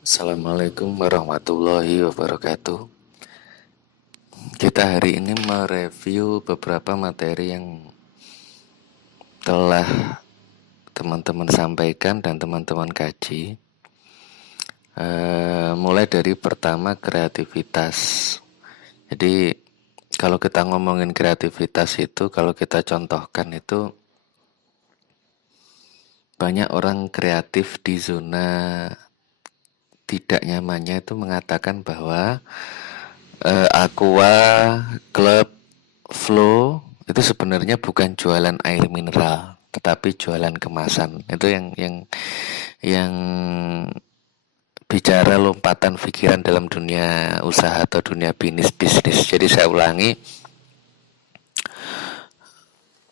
Assalamualaikum warahmatullahi wabarakatuh. Kita hari ini mereview beberapa materi yang telah teman-teman sampaikan dan teman-teman kaji. Mulai dari pertama, kreativitas. Jadi kalau kita ngomongin kreativitas itu, kalau kita contohkan itu, banyak orang kreatif di zona tidak nyamannya itu mengatakan bahwa Aqua, Club, Flow itu sebenarnya bukan jualan air mineral, tetapi jualan kemasan. Itu yang bicara lompatan pikiran dalam dunia usaha atau dunia bisnis. Jadi saya ulangi,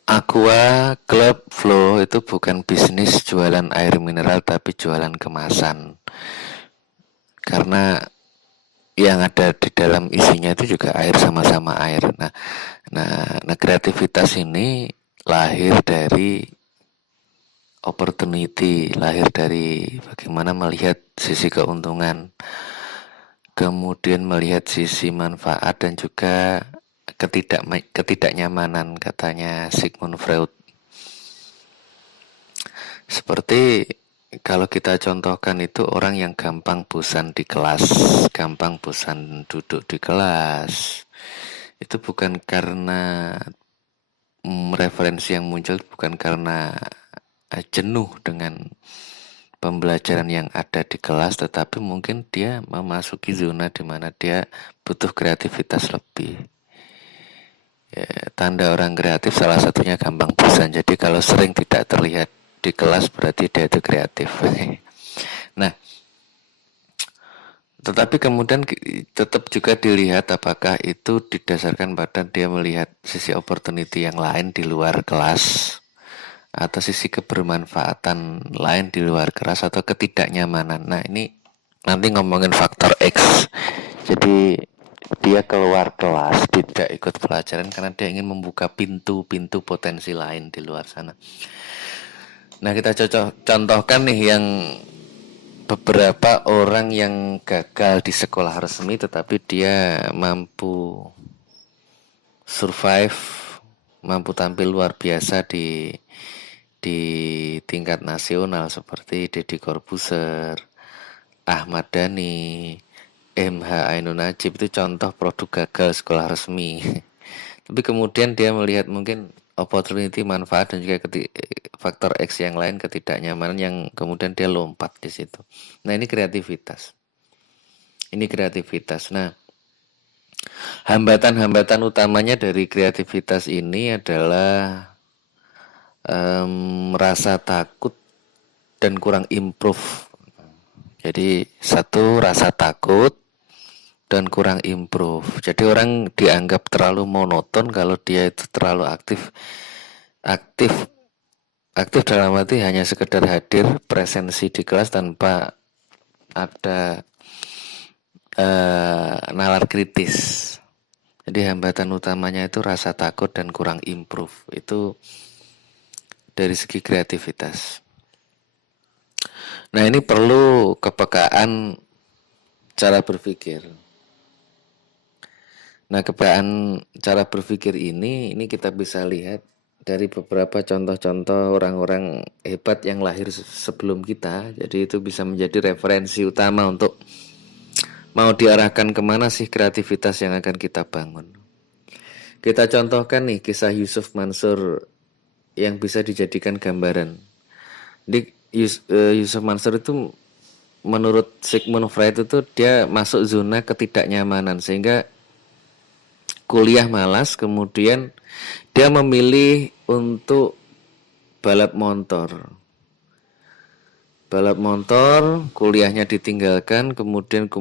Aqua, Club, Flow itu bukan bisnis jualan air mineral, tapi jualan kemasan. Karena yang ada di dalam isinya itu juga air, sama-sama air. Nah, kreativitas ini lahir dari opportunity, lahir dari bagaimana melihat sisi keuntungan, kemudian melihat sisi manfaat dan juga ketidaknyamanan, katanya Sigmund Freud. Seperti kalau kita contohkan itu orang yang gampang bosan di kelas, gampang bosan duduk di kelas, itu bukan karena referensi yang muncul, bukan karena jenuh dengan pembelajaran yang ada di kelas, tetapi mungkin dia memasuki zona di mana dia butuh kreativitas lebih. Ya, tanda orang kreatif salah satunya gampang bosan. Jadi kalau sering tidak terlihat di kelas berarti dia itu kreatif. Nah, tetapi kemudian tetap juga dilihat apakah itu didasarkan pada dia melihat sisi opportunity yang lain di luar kelas, atau sisi kebermanfaatan lain di luar kelas, atau ketidaknyamanan. Nah, ini nanti ngomongin faktor X. Jadi dia keluar kelas, tidak ikut pelajaran karena dia ingin membuka pintu-pintu potensi lain di luar sana. Nah, kita contohkan nih yang beberapa orang yang gagal di sekolah resmi tetapi dia mampu survive, mampu tampil luar biasa di tingkat nasional, seperti Deddy Corbuzier, Ahmad Dhani, MH Ainun Najib. Itu contoh produk gagal sekolah resmi. Tapi kemudian dia melihat mungkin opportunity, manfaat, dan juga faktor X yang lain, ketidaknyamanan, yang kemudian dia lompat di situ. Nah, ini kreativitas. Nah, hambatan-hambatan utamanya dari kreativitas ini adalah rasa takut dan kurang improve. Jadi satu, rasa takut dan kurang improve. Jadi orang dianggap terlalu monoton kalau dia itu terlalu aktif. Aktif dalam arti hanya sekedar hadir, presensi di kelas tanpa ada nalar kritis. Jadi hambatan utamanya itu rasa takut dan kurang improve. Itu dari segi kreativitas. Nah, ini perlu kepekaan cara berpikir. Nah, kepekaan cara berpikir ini kita bisa lihat dari beberapa contoh-contoh orang-orang hebat yang lahir sebelum kita. Jadi itu bisa menjadi referensi utama untuk mau diarahkan kemana sih kreativitas yang akan kita bangun. Kita contohkan nih kisah Yusuf Mansur yang bisa dijadikan gambaran. Di Yusuf Mansur itu menurut Sigmund Freud itu dia masuk zona ketidaknyamanan sehingga kuliah malas, kemudian dia memilih untuk balap motor. Kuliahnya ditinggalkan, kemudian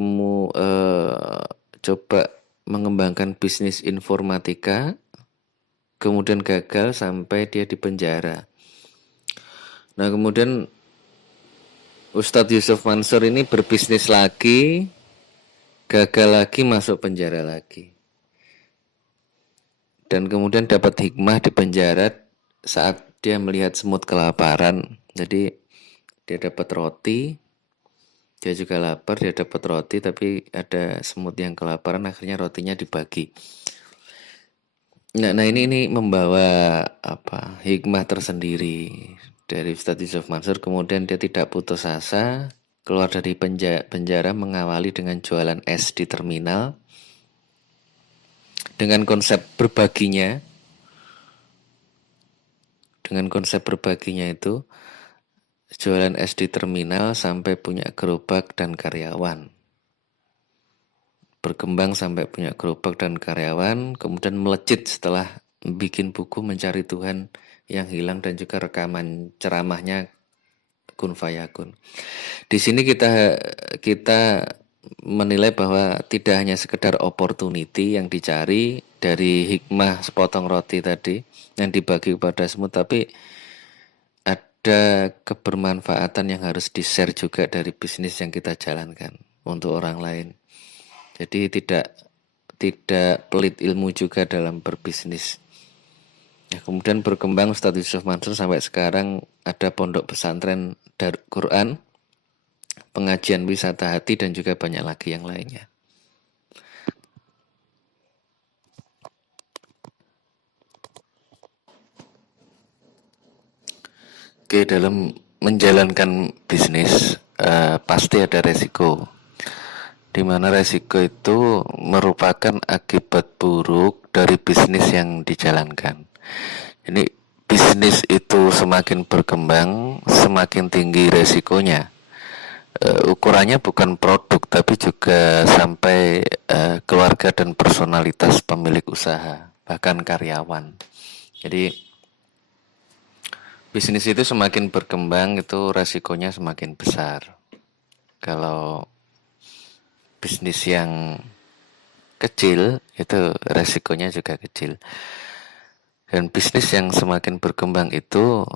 coba mengembangkan bisnis informatika, kemudian gagal sampai dia di penjara. Nah, kemudian Ustadz Yusuf Mansur ini berbisnis lagi, gagal lagi, masuk penjara lagi. Dan kemudian dapat hikmah di penjara saat dia melihat semut kelaparan. Jadi dia dapat roti, Dia juga lapar, dia dapat roti tapi ada semut yang kelaparan, akhirnya rotinya dibagi. Nah ini membawa apa hikmah tersendiri dari Ustadz Yusuf Mansur. Kemudian dia tidak putus asa, keluar dari penjara mengawali dengan jualan es di terminal dengan konsep berbaginya. Dengan konsep berbaginya itu jualan es di terminal sampai punya gerobak dan karyawan. Berkembang sampai punya gerobak dan karyawan, kemudian melejit setelah bikin buku Mencari Tuhan yang Hilang dan juga rekaman ceramahnya Kun Fayakun. Di sini kita menilai bahwa tidak hanya sekedar opportunity yang dicari dari hikmah sepotong roti tadi yang dibagi kepada semut, tapi ada kebermanfaatan yang harus di-share juga dari bisnis yang kita jalankan untuk orang lain. Jadi tidak pelit ilmu juga dalam berbisnis. Ya, kemudian berkembang Ustadz Yusuf Mansur sampai sekarang ada pondok pesantren Darul Quran, pengajian wisata hati, dan juga banyak lagi yang lainnya. Oke, dalam menjalankan bisnis pasti ada resiko, di mana resiko itu merupakan akibat buruk dari bisnis yang dijalankan. Ini bisnis itu semakin berkembang, semakin tinggi resikonya. Ukurannya bukan produk, tapi juga sampai keluarga dan personalitas pemilik usaha, bahkan karyawan. Jadi bisnis itu semakin berkembang, itu resikonya semakin besar. Kalau bisnis yang kecil, itu resikonya juga kecil. Dan bisnis yang semakin berkembang itu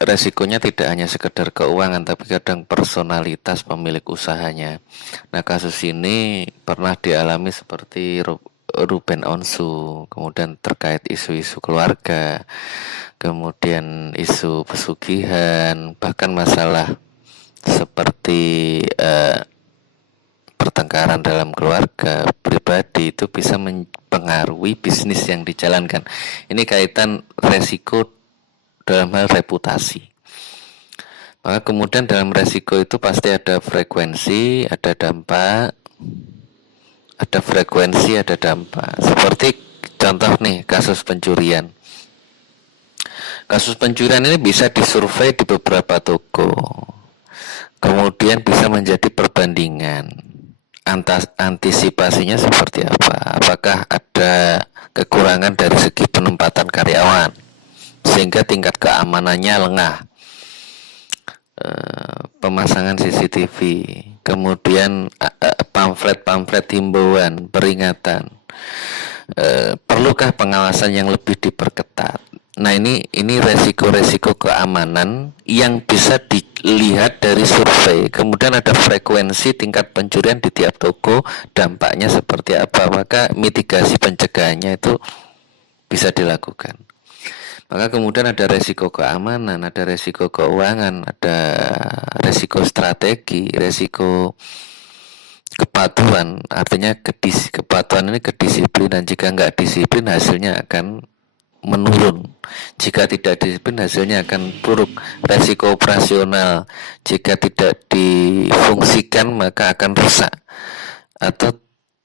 resikonya tidak hanya sekedar keuangan, tapi kadang personalitas pemilik usahanya. Nah, kasus ini pernah dialami seperti Ruben Onsu, kemudian terkait isu-isu keluarga, kemudian isu pesugihan, bahkan masalah seperti pertengkaran dalam keluarga pribadi itu bisa mempengaruhi bisnis yang dijalankan. Ini kaitan resiko dalam hal reputasi. Maka kemudian dalam resiko itu pasti ada frekuensi, ada dampak, ada frekuensi, ada dampak. Seperti contoh nih, kasus pencurian. Kasus pencurian ini bisa disurvei di beberapa toko. Kemudian bisa menjadi perbandingan. Antisipasinya seperti apa? Apakah ada kekurangan dari segi penempatan karyawan sehingga tingkat keamanannya lengah? Pemasangan CCTV, kemudian pamflet himbauan, peringatan. Perlukah pengawasan yang lebih diperketat? Nah, ini resiko-resiko keamanan yang bisa dilihat dari survei. Kemudian ada frekuensi tingkat pencurian di tiap toko, dampaknya seperti apa, maka mitigasi pencegahannya itu bisa dilakukan. Maka kemudian ada resiko keamanan, ada resiko keuangan, ada resiko strategi, resiko kepatuhan. Artinya kepatuhan ini kedisiplinan. Jika nggak disiplin, hasilnya akan menurun. Jika tidak disiplin, hasilnya akan buruk. Resiko operasional, jika tidak difungsikan maka akan rusak, atau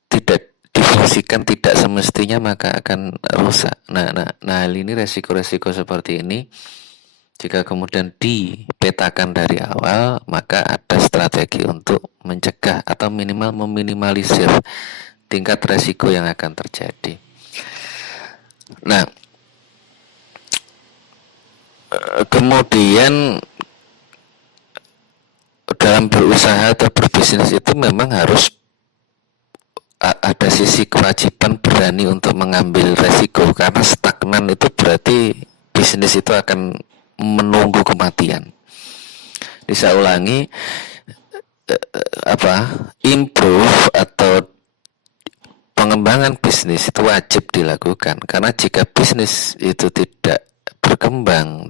tidak difungsikan tidak semestinya maka akan rusak. Nah hal ini resiko-resiko seperti ini jika kemudian dipetakan dari awal, maka ada strategi untuk mencegah atau minimal meminimalisir tingkat resiko yang akan terjadi. Nah, kemudian dalam berusaha atau berbisnis itu memang harus ada sisi kewajiban berani untuk mengambil resiko, karena stagnan itu berarti bisnis itu akan menunggu kematian. Saya ulangi, improve atau pengembangan bisnis itu wajib dilakukan, karena jika bisnis itu tidak berkembang,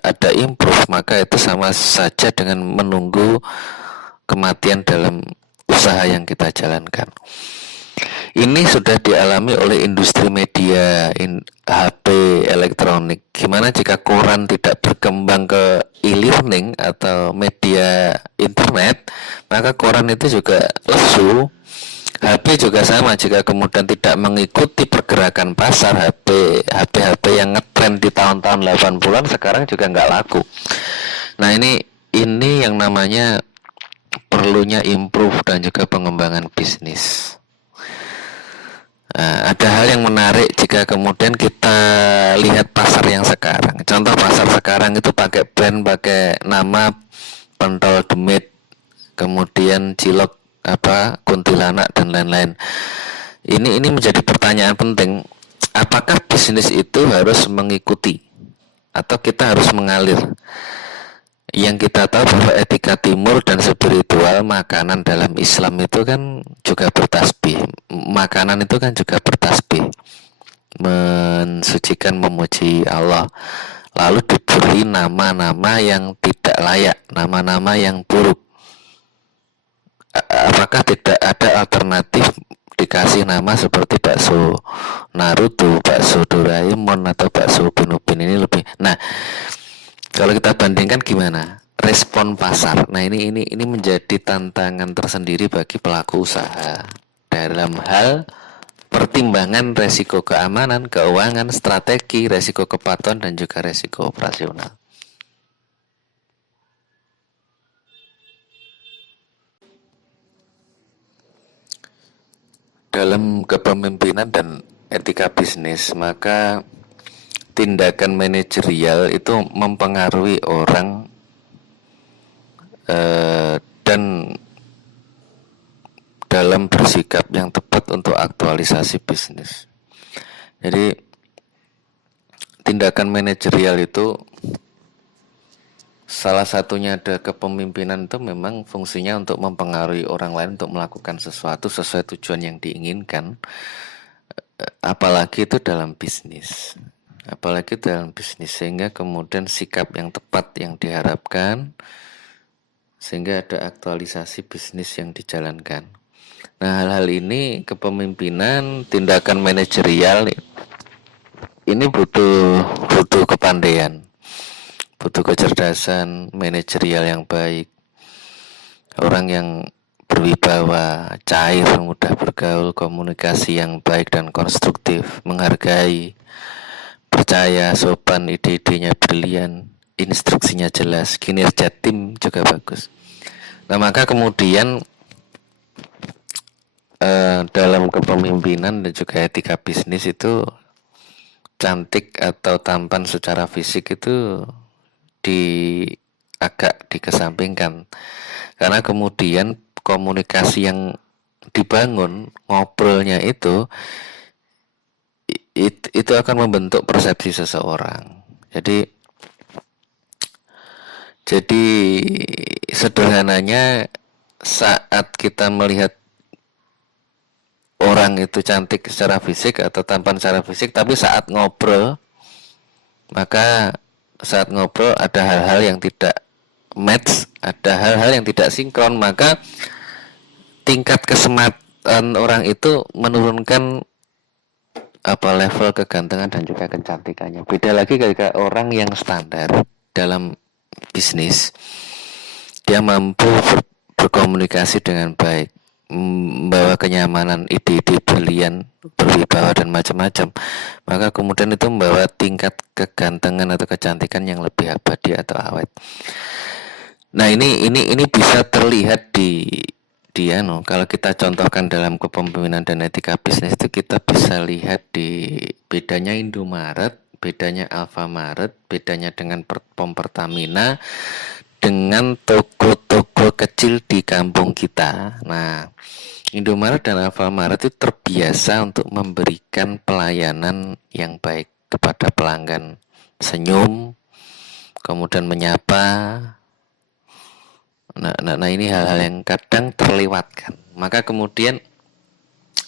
ada improve, maka itu sama saja dengan menunggu kematian dalam usaha yang kita jalankan. Ini sudah dialami oleh industri media, HP elektronik. Gimana jika koran tidak berkembang ke e-learning atau media internet, maka koran itu juga lesu. HP juga sama, jika kemudian tidak mengikuti pergerakan pasar, HP yang ngetrend di tahun-tahun 80-an sekarang juga nggak laku. Nah, ini yang namanya perlunya improve dan juga pengembangan bisnis. Nah, ada hal yang menarik jika kemudian kita lihat pasar yang sekarang. Contoh pasar sekarang itu pakai brand, pakai nama pentol demit, kemudian cilok kuntilanak dan lain-lain. Ini menjadi pertanyaan penting. Apakah bisnis itu harus mengikuti atau kita harus mengalir? Yang kita tahu bahwa etika timur dan spiritual makanan dalam Islam itu kan juga bertasbih. Makanan itu kan juga bertasbih, mensucikan, memuji Allah. Lalu diberi nama-nama yang tidak layak, nama-nama yang buruk. Apakah tidak ada alternatif dikasih nama seperti bakso Naruto, bakso Doraemon, atau bakso Upin Ipin? Ini lebih. Nah, kalau kita bandingkan gimana respon pasar? Nah, ini menjadi tantangan tersendiri bagi pelaku usaha dalam hal pertimbangan resiko keamanan, keuangan, strategi, resiko kepatuhan, dan juga resiko operasional. Dalam kepemimpinan dan etika bisnis, maka tindakan manajerial itu mempengaruhi orang dan dalam bersikap yang tepat untuk aktualisasi bisnis. Jadi tindakan manajerial itu salah satunya ada kepemimpinan, itu memang fungsinya untuk mempengaruhi orang lain untuk melakukan sesuatu sesuai tujuan yang diinginkan, apalagi itu dalam bisnis. Sehingga kemudian sikap yang tepat yang diharapkan, sehingga ada aktualisasi bisnis yang dijalankan. Nah, hal-hal ini, kepemimpinan, tindakan manajerial ini butuh kepandaian, butuh kecerdasan manajerial yang baik, orang yang berwibawa, cair, mudah bergaul, komunikasi yang baik dan konstruktif, menghargai, percaya, sopan, ide-idenya brilian, instruksinya jelas, kinerja tim juga bagus. Nah, maka kemudian dalam kepemimpinan dan juga etika bisnis itu, cantik atau tampan secara fisik itu agak dikesampingkan, karena kemudian komunikasi yang dibangun, ngobrolnya itu akan membentuk persepsi seseorang. Jadi sederhananya, saat kita melihat orang itu cantik secara fisik atau tampan secara fisik, tapi saat ngobrol, maka saat ngobrol ada hal-hal yang tidak match, ada hal-hal yang tidak sinkron, maka tingkat kesematan orang itu menurunkan level kegantengan dan juga kecantikannya. Beda lagi ketika orang yang standar dalam bisnis, dia mampu berkomunikasi dengan baik, membawa kenyamanan, ide-ide brilian, berwibawa dan macam-macam, maka kemudian itu membawa tingkat kegantengan atau kecantikan yang lebih abadi atau awet. Nah, ini bisa terlihat kalau kita contohkan dalam kepemimpinan dan etika bisnis itu, kita bisa lihat di bedanya Indomaret, bedanya Alfamaret, bedanya dengan pom Pertamina, dengan toko-toko kecil di kampung kita. Nah, Indomaret dan Alfamaret itu terbiasa untuk memberikan pelayanan yang baik kepada pelanggan, senyum, kemudian menyapa. Nah, ini hal-hal yang kadang terlewatkan. Maka kemudian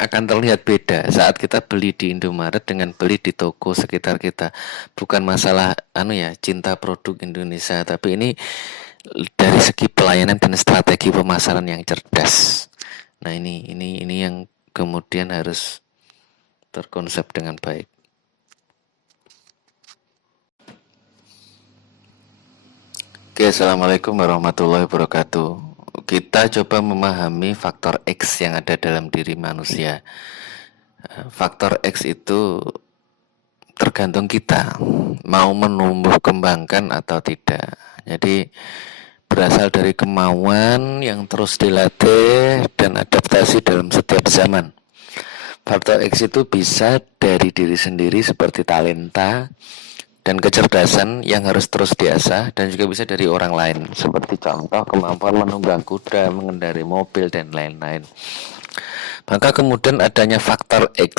akan terlihat beda saat kita beli di Indomaret dengan beli di toko sekitar kita. Bukan masalah cinta produk Indonesia, tapi ini dari segi pelayanan dan strategi pemasaran yang cerdas. Nah, ini yang kemudian harus terkonsep dengan baik. Oke, assalamualaikum warahmatullahi wabarakatuh. Kita coba memahami faktor X yang ada dalam diri manusia. Faktor X itu tergantung kita mau menumbuh kembangkan atau tidak. Jadi berasal dari kemauan yang terus dilatih dan adaptasi dalam setiap zaman. Faktor X itu bisa dari diri sendiri seperti talenta dan kecerdasan yang harus terus diasah, dan juga bisa dari orang lain seperti contoh kemampuan menunggang kuda, mengendarai mobil, dan lain-lain. Maka kemudian adanya faktor X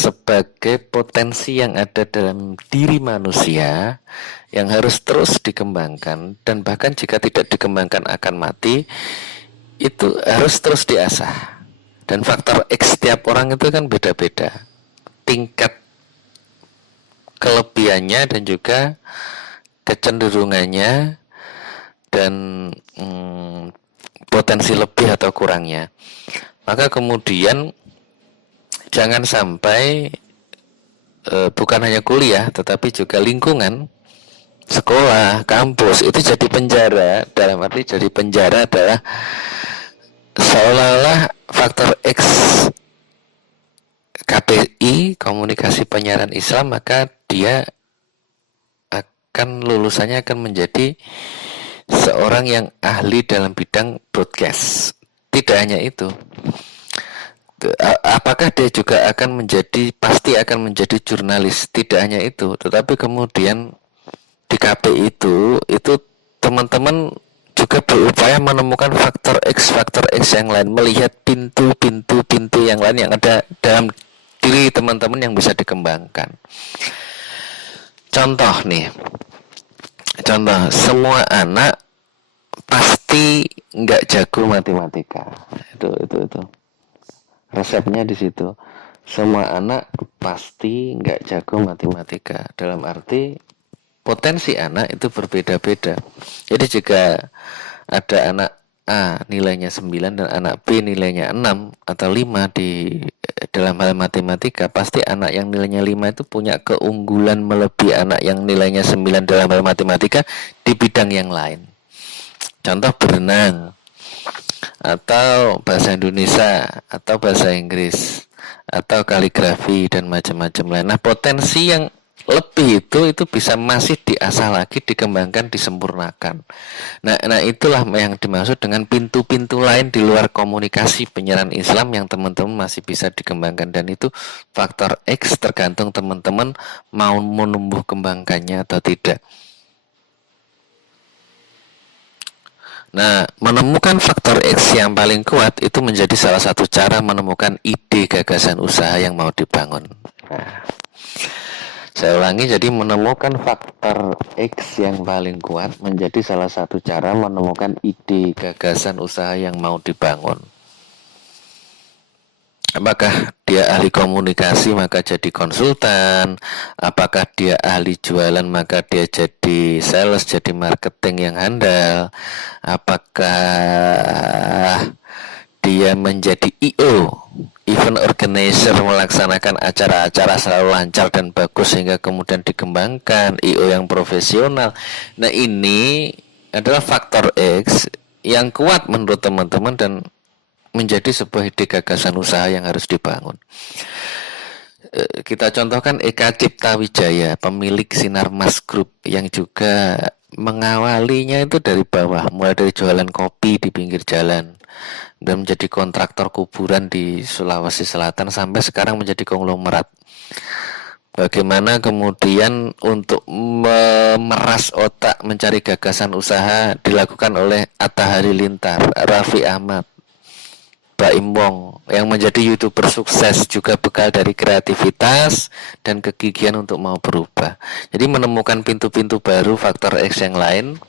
sebagai potensi yang ada dalam diri manusia yang harus terus dikembangkan, dan bahkan jika tidak dikembangkan akan mati, itu harus terus diasah. Dan faktor X setiap orang itu kan beda-beda tingkat kelebihannya dan juga kecenderungannya dan potensi lebih atau kurangnya. Maka kemudian jangan sampai bukan hanya kuliah tetapi juga lingkungan, sekolah, kampus itu jadi penjara. Dalam arti jadi penjara adalah seolah-olah faktor X KPI, komunikasi penyiaran Islam, maka dia akan lulusannya akan menjadi seorang yang ahli dalam bidang broadcast. Tidak hanya itu, apakah dia juga akan pasti akan menjadi jurnalis. Tidak hanya itu, tetapi kemudian di KPI itu teman-teman juga berupaya menemukan faktor X yang lain, melihat pintu yang lain yang ada dalam diri teman-teman yang bisa dikembangkan. Contoh, semua anak pasti nggak jago matematika. Itu resepnya di situ. Semua anak pasti nggak jago matematika. Dalam arti potensi anak itu berbeda-beda. Jadi jika ada anak A nilainya 9 dan anak B nilainya 6 atau 5 dalam hal matematika, pasti anak yang nilainya 5 itu punya keunggulan melebihi anak yang nilainya 9 dalam hal matematika di bidang yang lain. Contoh berenang, atau bahasa Indonesia, atau bahasa Inggris, atau kaligrafi dan macam-macam lain. Nah, potensi yang lebih itu bisa masih diasah lagi, dikembangkan, disempurnakan. Nah itulah yang dimaksud dengan pintu-pintu lain di luar komunikasi penyiaran Islam yang teman-teman masih bisa dikembangkan, dan itu faktor X tergantung teman-teman mau menumbuh kembangkannya atau tidak. Nah, menemukan faktor X yang paling kuat itu menjadi salah satu cara menemukan ide gagasan usaha yang mau dibangun. Saya ulangi, jadi menemukan faktor X yang paling kuat menjadi salah satu cara menemukan ide gagasan usaha yang mau dibangun. Apakah dia ahli komunikasi maka jadi konsultan? Apakah dia ahli jualan maka dia jadi sales, jadi marketing yang handal? Apakah dia menjadi IO, event organizer, melaksanakan acara-acara selalu lancar dan bagus sehingga kemudian dikembangkan, IO yang profesional? Nah, ini adalah faktor X yang kuat menurut teman-teman dan menjadi sebuah ide gagasan usaha yang harus dibangun. Kita contohkan Eka Cipta Wijaya, pemilik Sinarmas Group, yang juga mengawalinya itu dari bawah, mulai dari jualan kopi di pinggir jalan dan menjadi kontraktor kuburan di Sulawesi Selatan sampai sekarang menjadi konglomerat. Bagaimana kemudian untuk memeras otak mencari gagasan usaha dilakukan oleh Atta Halilintar, Raffi Ahmad, Baim Wong, yang menjadi YouTuber sukses juga bekal dari kreativitas dan kegigihan untuk mau berubah. Jadi menemukan pintu-pintu baru faktor X yang lain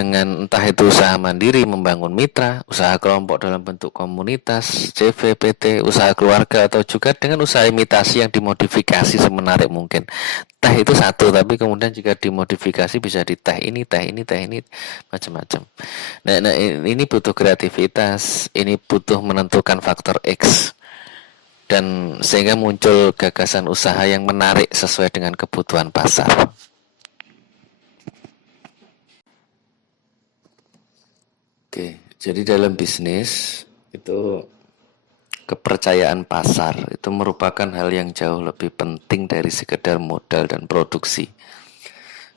dengan entah itu usaha mandiri membangun mitra, usaha kelompok dalam bentuk komunitas, CVPT, usaha keluarga, atau juga dengan usaha imitasi yang dimodifikasi semenarik mungkin. Teh itu satu, tapi kemudian jika dimodifikasi bisa di teh ini, macam-macam. Nah, ini butuh kreativitas, ini butuh menentukan faktor X, dan sehingga muncul gagasan usaha yang menarik sesuai dengan kebutuhan pasar. Oke, jadi dalam bisnis itu kepercayaan pasar itu merupakan hal yang jauh lebih penting dari sekedar modal dan produksi.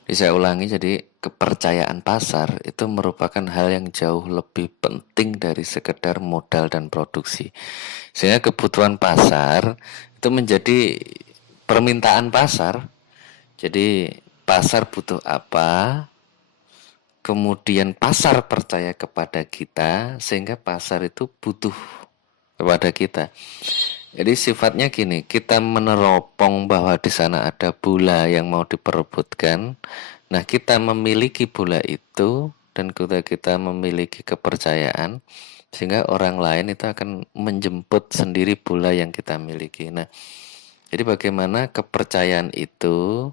Jadi saya ulangi, jadi kepercayaan pasar itu merupakan hal yang jauh lebih penting dari sekedar modal dan produksi. Sehingga kebutuhan pasar itu menjadi permintaan pasar. Jadi pasar butuh apa, kemudian pasar percaya kepada kita, sehingga pasar itu butuh kepada kita. Jadi sifatnya gini, kita meneropong bahwa di sana ada bola yang mau diperebutkan. Nah, kita memiliki bola itu dan kita memiliki kepercayaan, sehingga orang lain itu akan menjemput sendiri bola yang kita miliki. Nah, jadi bagaimana kepercayaan itu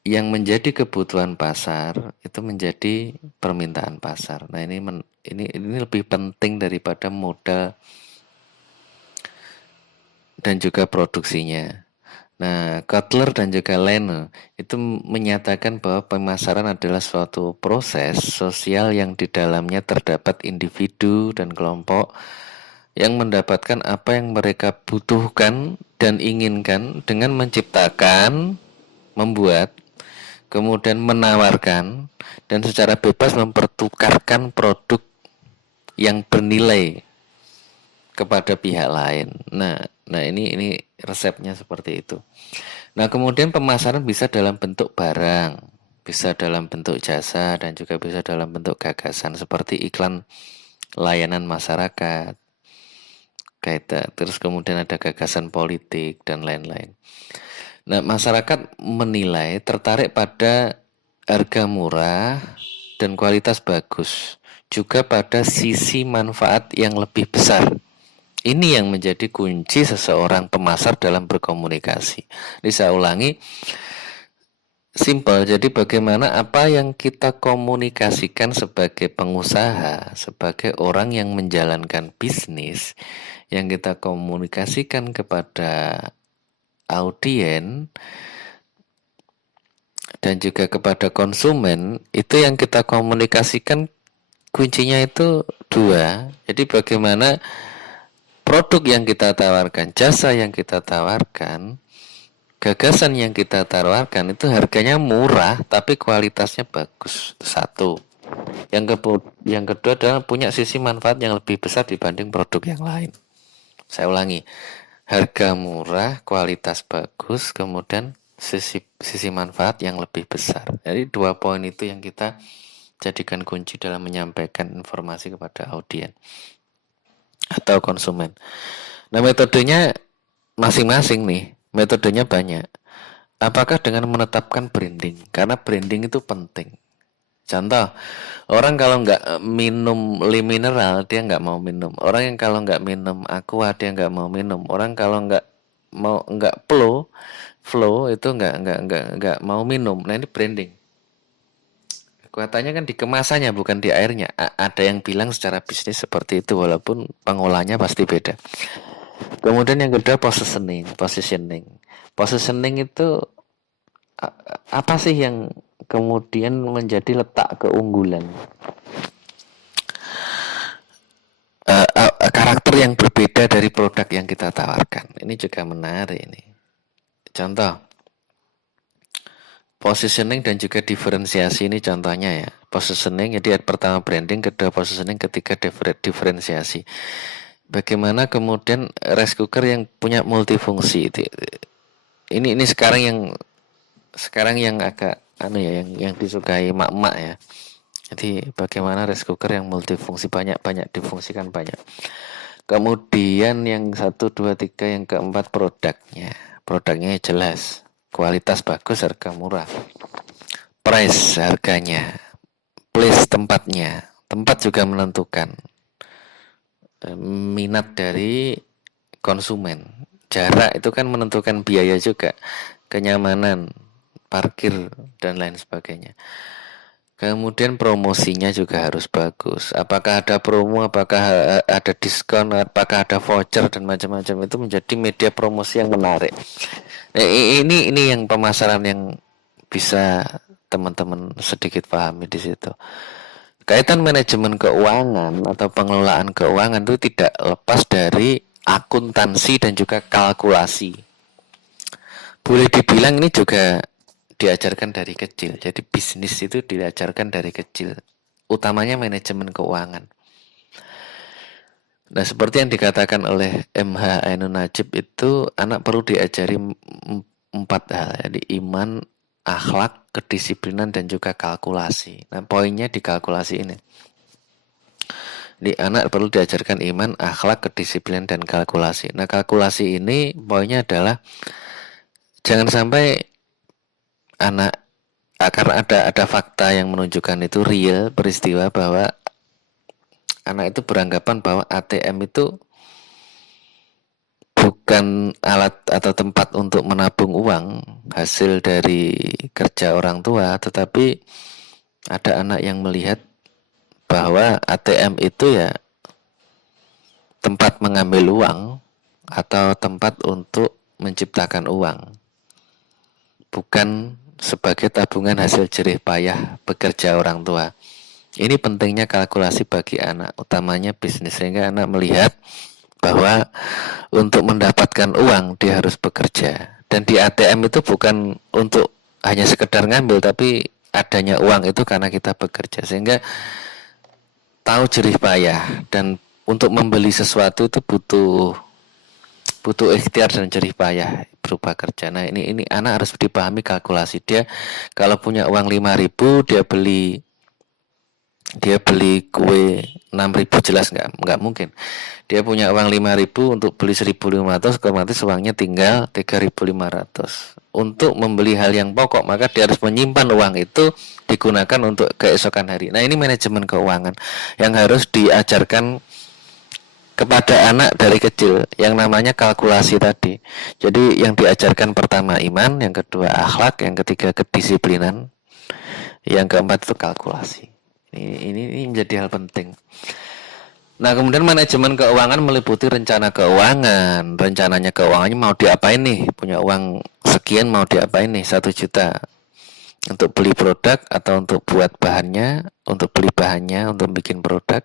yang menjadi kebutuhan pasar itu menjadi permintaan pasar. Nah, ini lebih penting daripada modal dan juga produksinya. Nah, Kotler dan juga Lene itu menyatakan bahwa pemasaran adalah suatu proses sosial yang di dalamnya terdapat individu dan kelompok yang mendapatkan apa yang mereka butuhkan dan inginkan dengan menciptakan, membuat, kemudian menawarkan, dan secara bebas mempertukarkan produk yang bernilai kepada pihak lain. Nah ini resepnya seperti itu. Nah, kemudian pemasaran bisa dalam bentuk barang, bisa dalam bentuk jasa, dan juga bisa dalam bentuk gagasan seperti iklan layanan masyarakat. Terus kemudian ada gagasan politik dan lain-lain. Nah, masyarakat menilai tertarik pada harga murah dan kualitas bagus, juga pada sisi manfaat yang lebih besar. Ini yang menjadi kunci seseorang pemasar dalam berkomunikasi. Jadi saya ulangi, simple. Jadi bagaimana apa yang kita komunikasikan sebagai pengusaha, sebagai orang yang menjalankan bisnis, yang kita komunikasikan kepada audien dan juga kepada konsumen, itu yang kita komunikasikan kuncinya itu dua. Jadi bagaimana produk yang kita tawarkan, jasa yang kita tawarkan, gagasan yang kita tawarkan itu harganya murah tapi kualitasnya bagus. Satu. Yang kedua adalah punya sisi manfaat yang lebih besar dibanding produk yang lain. Saya ulangi. Harga murah, kualitas bagus, kemudian sisi manfaat yang lebih besar. Jadi 2 poin itu yang kita jadikan kunci dalam menyampaikan informasi kepada audien atau konsumen. Nah, metodenya masing-masing nih, metodenya banyak. Apakah dengan menetapkan branding? Karena branding itu penting. Contoh, orang kalau nggak minum mineral, dia nggak mau minum. Orang yang kalau nggak minum aqua, dia nggak mau minum. Orang kalau nggak flow itu nggak mau minum. Nah, ini branding. Kekuatannya kan di kemasannya, bukan di airnya. Ada yang bilang secara bisnis seperti itu, walaupun pengolahnya pasti beda. Kemudian yang kedua positioning. Positioning itu apa sih yang kemudian menjadi letak keunggulan? Karakter yang berbeda dari produk yang kita tawarkan. Ini juga menarik ini. Contoh, positioning dan juga diferensiasi ini contohnya ya. Positioning jadi pertama branding, kedua positioning, ketiga diferensiasi. Bagaimana kemudian rice cooker yang punya multifungsi itu. Ini sekarang yang agak yang disukai emak-emak ya. Jadi bagaimana rice cooker yang multifungsi, banyak difungsikan banyak. Kemudian yang 1, 2, 3, yang keempat produknya jelas, kualitas bagus, harga murah, price harganya place tempatnya. Tempat juga menentukan minat dari konsumen. Jarak itu kan menentukan biaya juga, kenyamanan, parkir, dan lain sebagainya. Kemudian promosinya juga harus bagus. Apakah ada promo, apakah ada diskon, apakah ada voucher dan macam-macam, itu menjadi media promosi yang menarik. Nah, ini yang pemasaran yang bisa teman-teman sedikit pahami di situ. Kaitan manajemen keuangan atau pengelolaan keuangan itu tidak lepas dari akuntansi dan juga kalkulasi. Boleh dibilang ini juga diajarkan dari kecil. Jadi bisnis itu diajarkan dari kecil, utamanya manajemen keuangan. Nah, seperti yang dikatakan oleh MH Ainun Najib itu, anak perlu diajari 4 hal, jadi iman, akhlak, kedisiplinan, dan juga kalkulasi. Nah, poinnya di kalkulasi ini. Di anak perlu diajarkan iman, akhlak, kedisiplinan, dan kalkulasi. Nah, kalkulasi ini poinnya adalah jangan sampai anak, karena ada fakta yang menunjukkan itu real, peristiwa bahwa anak itu beranggapan bahwa ATM itu bukan alat atau tempat untuk menabung uang hasil dari kerja orang tua, tetapi ada anak yang melihat bahwa ATM itu ya tempat mengambil uang atau tempat untuk menciptakan uang, bukan sebagai tabungan hasil jerih payah bekerja orang tua. Ini pentingnya kalkulasi bagi anak, utamanya bisnis, sehingga anak melihat bahwa untuk mendapatkan uang dia harus bekerja. Dan di ATM itu bukan untuk hanya sekedar ngambil, tapi adanya uang itu karena kita bekerja, sehingga tahu jerih payah. Dan untuk membeli sesuatu itu butuh ikhtiar dan jerih payah berupa kerja. Nah, ini anak harus dipahami kalkulasi. Dia kalau punya uang 5.000, dia beli kue 6.000, jelas nggak mungkin. Dia punya uang 5.000 untuk beli 1.500, otomatis uangnya tinggal 3.500. Untuk membeli hal yang pokok, maka dia harus menyimpan uang itu digunakan untuk keesokan hari. Nah, ini manajemen keuangan yang harus diajarkan kepada anak dari kecil, yang namanya kalkulasi tadi. Jadi yang diajarkan pertama iman, yang kedua akhlak, yang ketiga kedisiplinan, yang keempat itu kalkulasi. Ini menjadi hal penting. Nah, kemudian manajemen keuangan meliputi rencana keuangan. Rencananya keuangannya mau diapain nih? Punya uang sekian mau diapain nih? 1 juta untuk beli produk atau untuk buat bahannya, untuk beli bahannya, untuk bikin produk,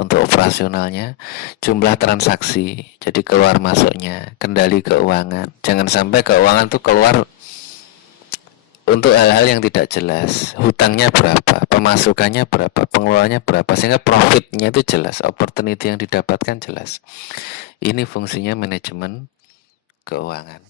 untuk operasionalnya, jumlah transaksi, jadi keluar masuknya, kendali keuangan. Jangan sampai keuangan tuh keluar untuk hal-hal yang tidak jelas. Hutangnya berapa, pemasukannya berapa, pengeluarannya berapa, sehingga profitnya itu jelas, opportunity yang didapatkan jelas. Ini fungsinya manajemen keuangan.